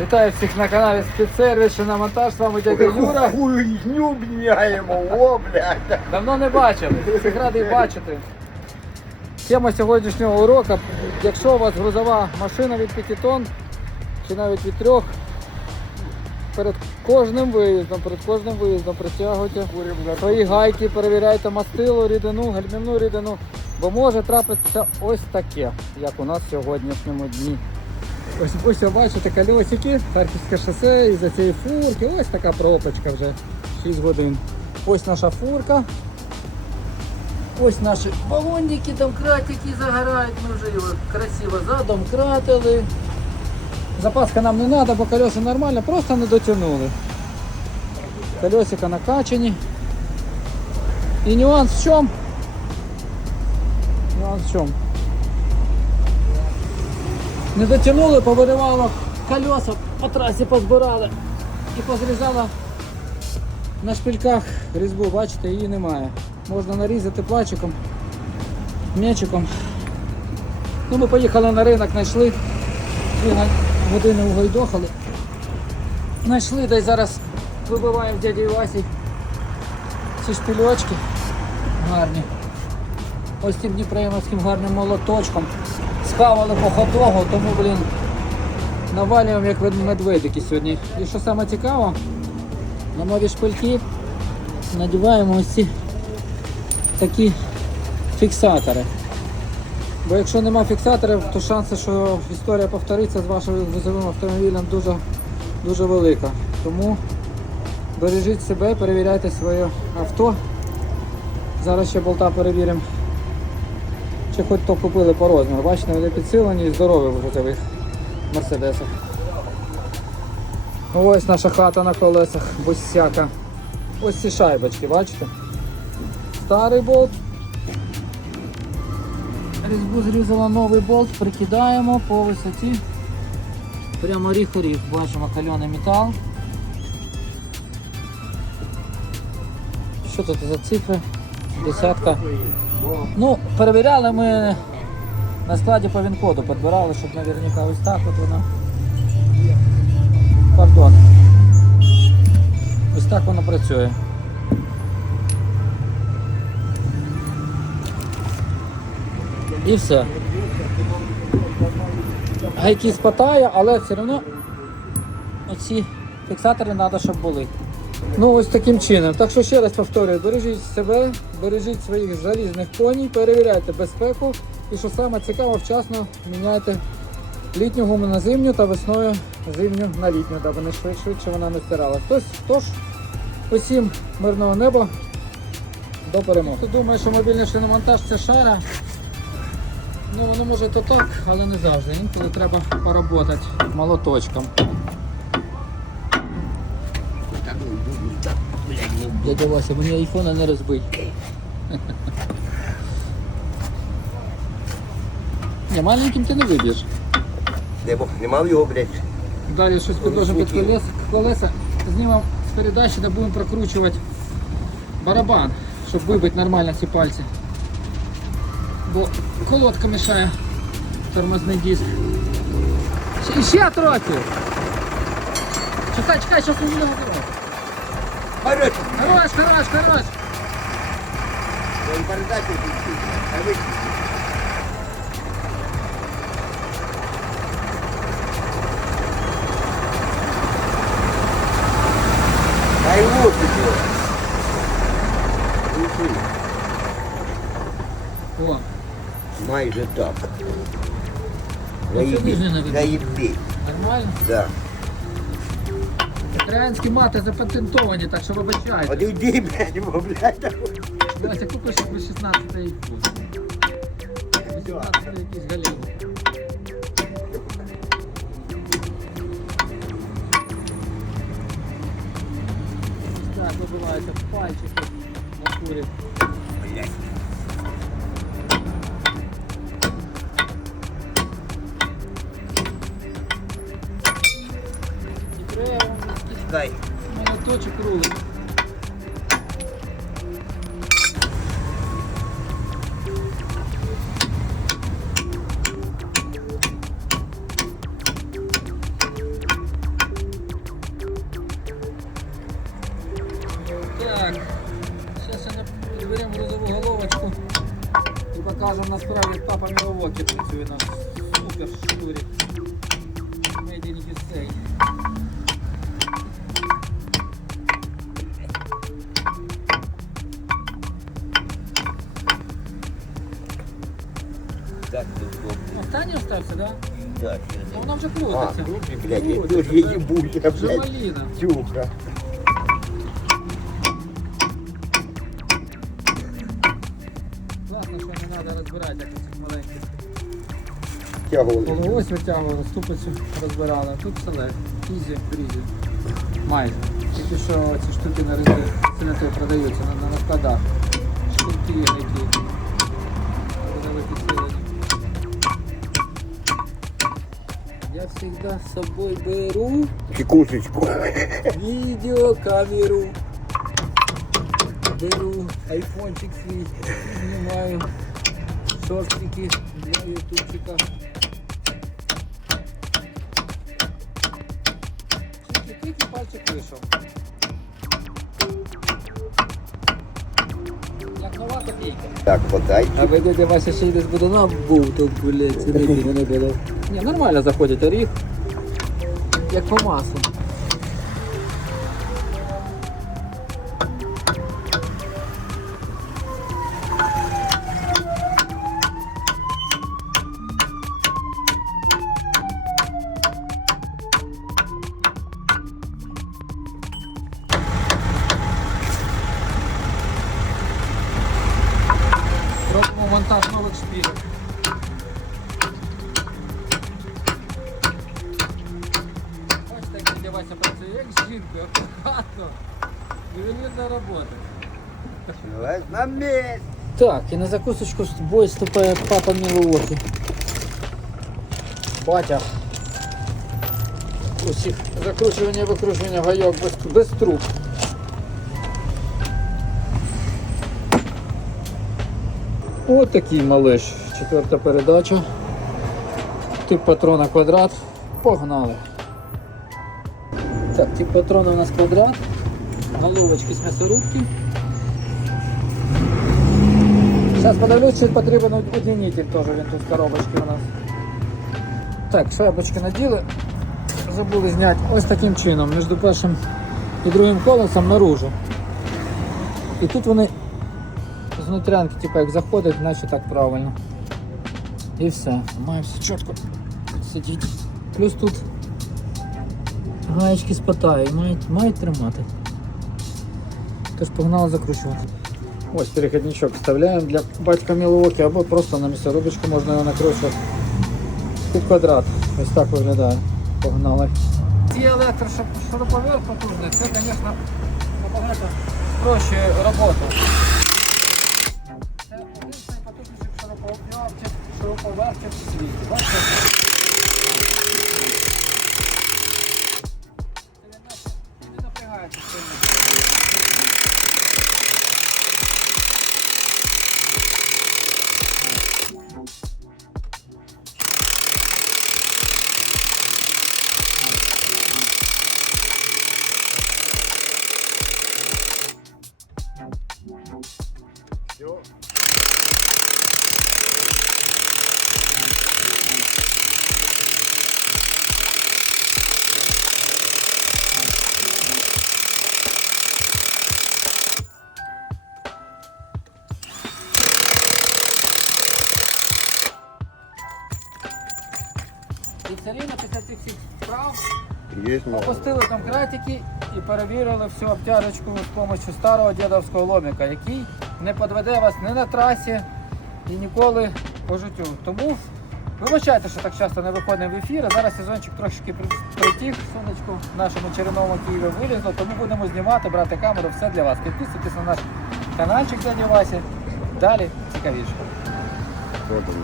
Вітаю всіх на каналі спецсервіс на монтаж. З вами дядя Юра. Хуйню бняємо, о, блядь. Давно не бачив. Всіх радий бачити. Тема сьогоднішнього уроку. Якщо у вас грузова машина від 5 тонн чи навіть від 3, перед кожним виїздом, перед кожним виїздом притягуйте свої гайки, перевіряйте мастилу, рідину, гальмівну рідину, бо може трапитися ось таке, як у нас в сьогоднішньому дні. Ось ось ви бачите колесики, Харківське шосе, і за цієї фурки, ось така пропочка вже 6 годин. Ось наша фурка. Ось наші балонники, домкратики загорають, ми вже його красиво задомкратили. Запаска нам не треба, бо колеса нормально, просто не дотягнули. Колесика накачані. І нюанс в чому? Нюанс в чому? Не дотягнули, повиривало колеса, по трасі позбирали і позрізало на шпильках різьбу, бачите, її немає. Можна нарізати плачиком, м'ячиком. Ну, ми поїхали на ринок, знайшли, дві години угойдохали. Знайшли, десь зараз вибиваємо дяді Васі ці шпильочки гарні. Ось цим дніпроємовським гарним молоточком. Схавали по хотогу, тому, блін, навалюємо як медведики сьогодні. І що саме цікаво, на нові шпильки надіваємо ось ці такі фіксатори. Бо якщо нема фіксаторів, то шанси, що історія повториться з вашим вузовим автомобілем дуже, дуже велика. Тому бережіть себе, перевіряйте своє авто. Зараз ще болта перевіримо. Чи хоч то купили по розміру. Бачите, вони підсилені і здорові в грузових мерседесах. Ось наша хата на колесах, босяка. Ось ці шайбочки, бачите? Старий болт. Різьбу зрізала новий болт, прикидаємо по висоті. Прямо ріг-ріг, бачимо кальоний метал. Що тут за цифри? Десятка. Ну, перевіряли ми на складі по він-коду, підбирали, щоб наверняка ось так от воно. Пардон. Ось так воно працює. І все. Гайки спотає, але все одно оці фіксатори треба, щоб були. Ну ось таким чином. Так що ще раз повторюю, бережіть себе, бережіть своїх залізних коней, перевіряйте безпеку і що саме цікаво, вчасно міняйте літню гуму на зимню та весною зимню на літню, даби не швидше, вона не стирала. Тож, тож усім мирного неба до перемоги. Хто думає, що мобільний шиномонтаж це шара? Ну воно може то так, але не завжди. Інколи треба поработати молоточком. Дядя Вася, мені айфона не розбий. Ні, маленьким ти не виб'єш. Не, бо нема його, блядь. Далі щось підложимо під колеса, колеса. Знімемо з передачі та будемо прокручувати барабан, щоб вибити нормально ці пальці. Бо колодка мішає тормозний диск. Ще, ще трохи. Чекай, чекай, зараз ми будемо готувати. Вперед! Хорош, хорош, хорош. Я і передачу включу. А ви Дай вот його. Включи. О, Майже так. Оце ніжне не Заїбіть. видно. Заїбіть. нормально. Да. Українські мати запатентовані, так що вибачайте. Подійди, блядь, його, блядь. Вася, купи, щоб ви 16 й 18 якийсь галін. Так, вибиваються пальчики на курі. Блядь. дай. Молоточек рулит. Так, сейчас я берем грузову головочку и покажем насправді папа мировоки працює на супер шнурі. Made in USA. Останній остався, да? Так, Ну, Воно вже А, крутиться. блядь, я Крутиться, її вже- блядь. маліна. Тюха. Класно, що не треба розбирати, як цих маленьких. Тягували. Ось витягували, ступицю розбирали, тут все легко. Ізі, брізі. Майже. Тільки що ці штуки на ринку цементу продаються на, на складах. Штуки які. Я завжди з собою беру Чекушечку. відеокамеру. Беру айфончик свій, знімаю шортики для ютубчика. Тільки-тільки пальчик вийшов. Так, подай. А ви дядя Вася ще й десь буде нам був, то, блядь, сидити мене було. Ні, нормально заходить оріх. Як по маслу. Дядя Вася працює, як з жінкою, акуратно. Ювелірна робота. Давай на місць. Так, і на закусочку в бой вступає папа Мілуокі. Батя. Усіх закручування, викручування гайок без, без труб. Ось такий малиш. Четверта передача. Тип патрона квадрат. Погнали. Так, тип патрона у нас квадрат. Головочки з м'ясорубки. Зараз подивлюсь, чи потрібен удлинитель теж він тут в коробочці у нас. Так, шайбочки наділи. Забули зняти ось таким чином, між першим і другим колесом наружу. І тут вони з внутрянки, типу, як заходять, наче так правильно. І все. Має все чітко сидіти. Плюс тут гаєчки спотають, мають, мають тримати. Тож погнали закручувати. Ось переходничок вставляємо для батька Мілуокі або просто на місцерубочку можна його накручувати. Під квадрат. Ось так виглядає. Погнали. Ці електрошуруповерт потужний, це, звісно, набагато спрощує роботу. Це один з найпотужніших шуруповертів, шуруповертів в світі. Все. І все рівно після цих всіх справ много. опустили і перевірили всю обтяжечку з допомогою старого дідовського ломика, який не підведе вас ні на трасі і ніколи по життю. Тому вибачайте, що так часто не виходимо в ефір. а Зараз сезончик трошки притіг сонечко в нашому червоному Києві вилізло, тому будемо знімати, брати камеру, все для вас. Підписуйтесь на наш каналчик дяді Васі. Далі цікавіше. Добре?